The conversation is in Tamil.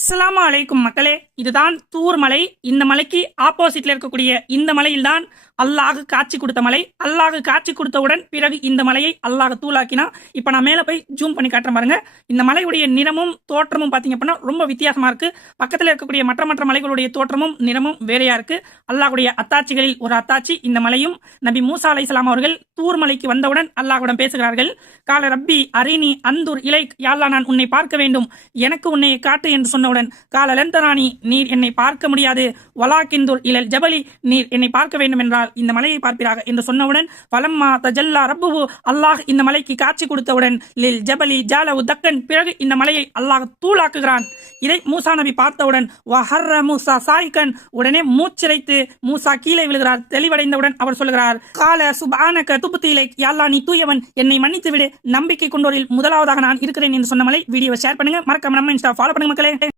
அஸ்ஸலாமு அலைக்கும் மக்களே, இதுதான் தூர் மலை. இந்த மலைக்கு ஆப்போசிட்ல இருக்கக்கூடிய இந்த மலையில்தான் அல்லாஹ் காட்சி கொடுத்த மலை. அல்லாஹ் காட்சி கொடுத்தவுடன் பிறகு இந்த மலையை அல்லாஹ் தூளாக்கினா. இப்ப நான் மேல போய் ஜூம் பண்ணி காட்டுறேன் பாருங்க. இந்த மலையுடைய நிறமும் தோற்றமும் பாத்தீங்க அப்படின்னா ரொம்ப வித்தியாசமா இருக்கு. பக்கத்துல இருக்கக்கூடிய மற்ற மலைகளுடைய தோற்றமும் நிறமும் வேறையா இருக்கு. அல்லாஹ்வுடைய அத்தாட்சிகளில் ஒரு அத்தாட்சி இந்த மலையும். நபி மூசா அலைஹிஸ்ஸலாம் அவர்கள் தூர் மலைக்கு வந்தவுடன் அல்லாஹ்விடம் பேசுகிறார்கள். கால ரப்பி அரினி அந்துர் இலைக், யா அல்லாஹ் நான் உன்னை பார்க்க வேண்டும், எனக்கு உன்னை காட்டு என்று சொன்னவுடன் கால லந்தராணி, நீர் என்னை பார்க்க முடியாது, வலாக்கிந்துர் இலல் ஜபலி, நீர் என்னை பார்க்க வேண்டும் என்றால் இந்த மலையை பார்ப்பீராக என்று சொன்னவுடன் ஃபலம்மா தஜல்லா ரப்புஹு, அல்லாஹ் இந்த மலைக்கு காட்சி கொடுத்தவுடன் லில் ஜபலி ஜாலவு தக்கன், பிறகு இந்த மலையை அல்லாஹ் தூளாக்குகிறான். இதை மூசா நபி பார்த்தவுடன் வஹர்ர மூசா சாயிகன், உடனே மூச்சிரைத்து மூசா கீழே விழுகிறார். தெளிவடைந்தவுடன் அவர் சொல்கிறார், கால சுப்ஹானக துப்து இலைக், யா அல்லாஹ் நீ தூயவன், என்னை மன்னித்து விடு, நம்பிக்கை கொண்டோரில் முதலாவதாக நான் இருக்கிறேன் என்று சொன்ன மலை. வீடியோவை ஷேர் பண்ணுங்க, மறக்காம நம்ம இன்ஸ்டா ஃபாலோ பண்ணுங்க மக்களே.